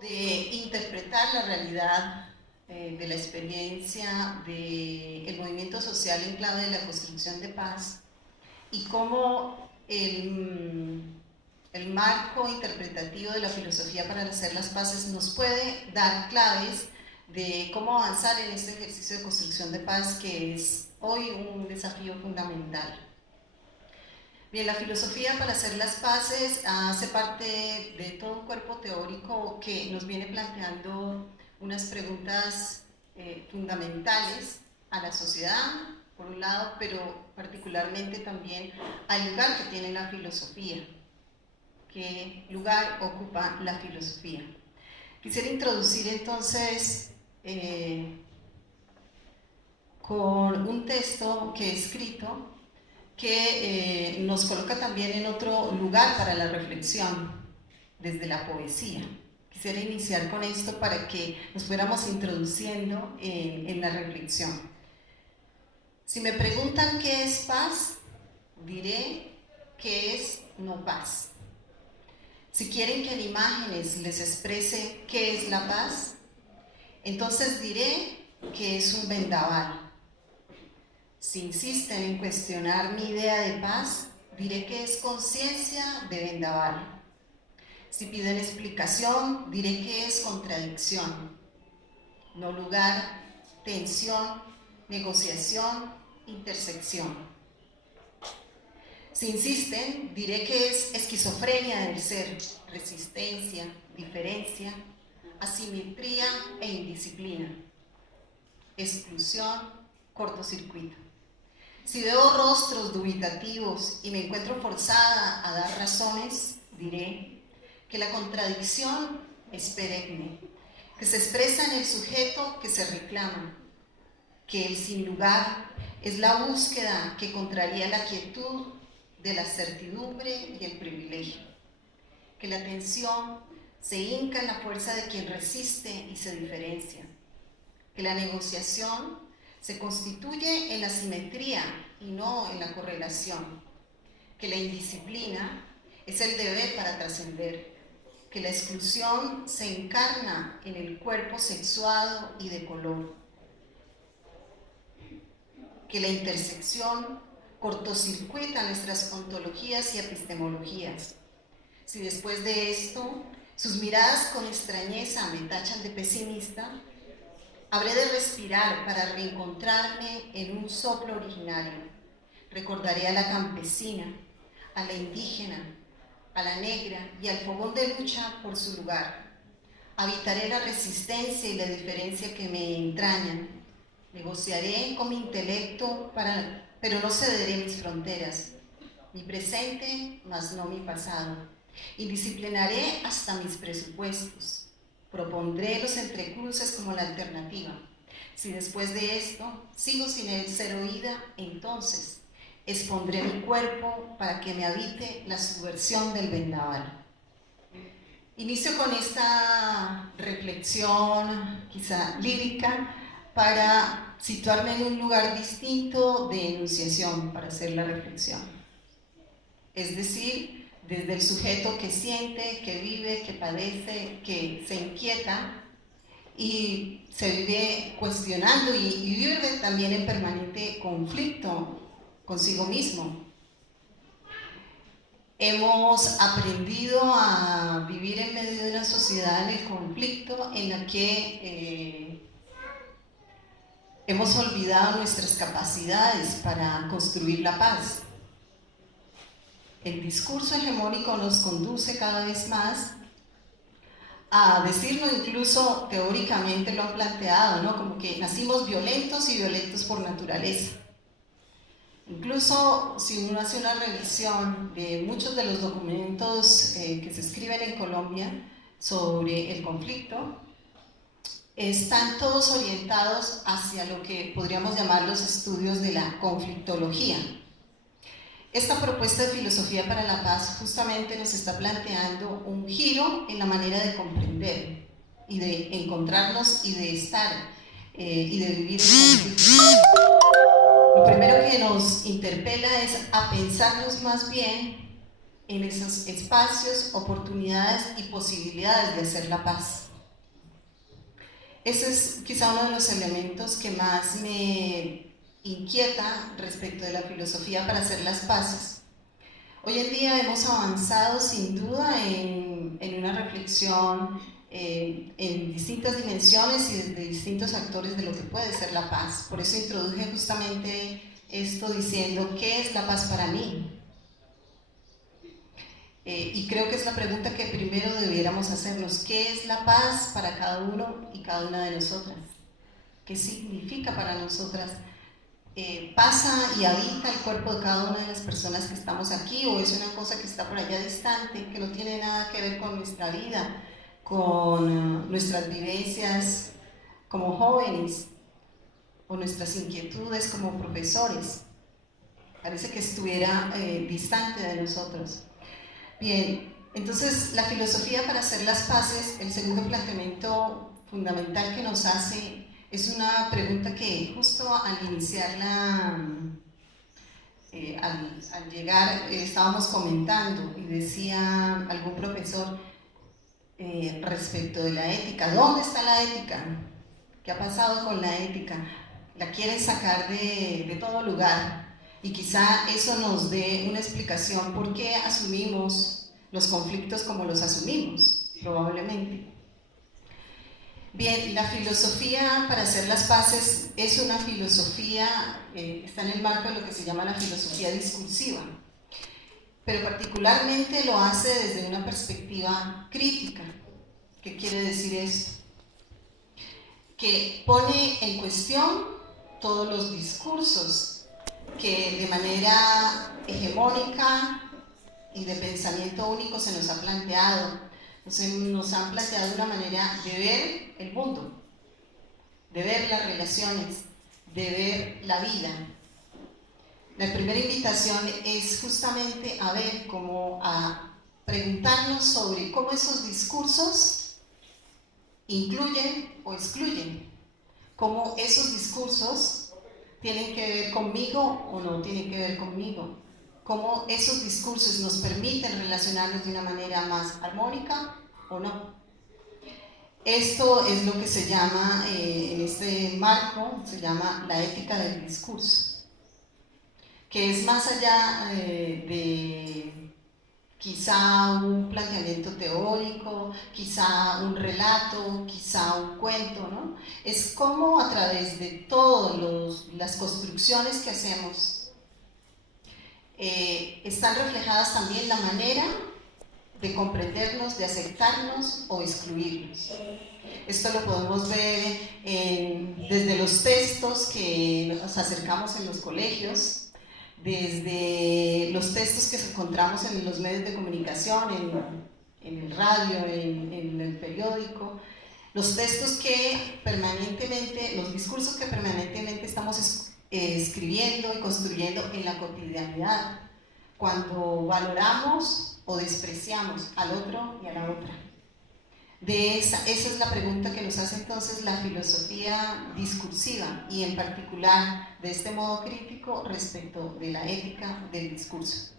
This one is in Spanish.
de interpretar la realidad de la experiencia del movimiento social en clave de la construcción de paz y cómo el marco interpretativo de la filosofía para hacer las paces nos puede dar claves de cómo avanzar en este ejercicio de construcción de paz que es hoy un desafío fundamental. Bien, la filosofía para hacer las paces hace parte de todo un cuerpo teórico que nos viene planteando unas preguntas fundamentales a la sociedad, por un lado, pero particularmente también al lugar que tiene la filosofía. ¿Qué lugar ocupa la filosofía? Quisiera introducir entonces con un texto que he escrito que nos coloca también en otro lugar para la reflexión, desde la poesía. Quisiera iniciar con esto para que nos fuéramos introduciendo en la reflexión. Si me preguntan qué es paz, diré que es no paz. Si quieren que en imágenes les exprese qué es la paz, entonces diré que es un vendaval. Si insisten en cuestionar mi idea de paz, diré que es conciencia de vendaval. Si piden explicación, diré que es contradicción, no lugar, tensión, negociación, intersección. Si insisten, diré que es esquizofrenia del ser, resistencia, diferencia, asimetría e indisciplina, exclusión, cortocircuito. Si veo rostros dubitativos y me encuentro forzada a dar razones, diré que la contradicción es perenne, que se expresa en el sujeto que se reclama, que el sin lugar es la búsqueda que contraría la quietud de la certidumbre y el privilegio, que la tensión se hinca en la fuerza de quien resiste y se diferencia, que la negociación se constituye en la simetría y no en la correlación, que la indisciplina es el deber para trascender, que la exclusión se encarna en el cuerpo sexuado y de color, que la intersección cortocircuita nuestras ontologías y epistemologías. Si después de esto sus miradas con extrañeza me tachan de pesimista, habré de respirar para reencontrarme en un soplo originario. Recordaré a la campesina, a la indígena, a la negra y al fogón de lucha por su lugar. Habitaré la resistencia y la diferencia que me entrañan. Negociaré con mi intelecto, pero no cederé mis fronteras, mi presente, mas no mi pasado. Indisciplinaré hasta mis presupuestos. Propondré los entrecruces como la alternativa. Si después de esto sigo sin ser oída, entonces expondré mi cuerpo para que me habite la subversión del vendaval. Inicio con esta reflexión, quizá lírica, para situarme en un lugar distinto de enunciación para hacer la reflexión. Es decir, desde el sujeto que siente, que vive, que padece, que se inquieta y se vive cuestionando y vive también en permanente conflicto consigo mismo. Hemos aprendido a vivir en medio de una sociedad en el conflicto en la que hemos olvidado nuestras capacidades para construir la paz. El discurso hegemónico nos conduce cada vez más a decirlo, incluso teóricamente lo han planteado, ¿no? Como que nacimos violentos y violentos por naturaleza. Incluso si uno hace una revisión de muchos de los documentos que se escriben en Colombia sobre el conflicto, están todos orientados hacia lo que podríamos llamar los estudios de la conflictología. Esta propuesta de filosofía para la paz justamente nos está planteando un giro en la manera de comprender y de encontrarnos y de estar y de vivir el conflicto. Lo primero que nos interpela es a pensarnos más bien en esos espacios, oportunidades y posibilidades de hacer la paz. Ese es quizá uno de los elementos que más me inquieta respecto de la filosofía para hacer las paces. Hoy en día hemos avanzado sin duda en una reflexión en distintas dimensiones y desde distintos actores de lo que puede ser la paz. Por eso introduje justamente esto diciendo, ¿qué es la paz para mí? Y creo que es la pregunta que primero debiéramos hacernos. ¿Qué es la paz para cada uno y cada una de nosotras? ¿Qué significa para nosotras? ¿Pasa y habita el cuerpo de cada una de las personas que estamos aquí, o es una cosa que está por allá distante, que no tiene nada que ver con nuestra vida, con nuestras vivencias como jóvenes o nuestras inquietudes como profesores? Parece que estuviera distante de nosotros. Bien, entonces la filosofía para hacer las paces, el segundo planteamiento fundamental que nos hace es una pregunta que justo al iniciarla, al llegar, estábamos comentando y decía algún profesor respecto de la ética. ¿Dónde está la ética? ¿Qué ha pasado con la ética? La quieren sacar de todo lugar. Y quizá eso nos dé una explicación por qué asumimos los conflictos como los asumimos, probablemente. Bien, la filosofía para hacer las paces es una filosofía, está en el marco de lo que se llama la filosofía discursiva, pero particularmente lo hace desde una perspectiva crítica. ¿Qué quiere decir esto? Que pone en cuestión todos los discursos que de manera hegemónica y de pensamiento único se nos ha planteado. Nos han planteado una manera de ver el mundo, de ver las relaciones, de ver la vida. La primera invitación es justamente a ver, como a preguntarnos sobre cómo esos discursos incluyen o excluyen, cómo esos discursos tienen que ver conmigo o no tienen que ver conmigo, cómo esos discursos nos permiten relacionarnos de una manera más armónica o no. Esto es lo que se llama, en este marco, se llama la ética del discurso, que es más allá de quizá un planteamiento teórico, quizá un relato, quizá un cuento, ¿no? Es como a través de todas las construcciones que hacemos están reflejadas también la manera de comprendernos, de aceptarnos o excluirnos. Esto lo podemos ver desde los textos que nos acercamos en los colegios, desde los textos que encontramos en los medios de comunicación, en el radio, en el periódico, los textos que permanentemente, los discursos que permanentemente estamos escribiendo y construyendo en la cotidianidad, cuando valoramos o despreciamos al otro y a la otra. Esa es la pregunta que nos hace entonces la filosofía discursiva y en particular de este modo crítico respecto de la ética del discurso.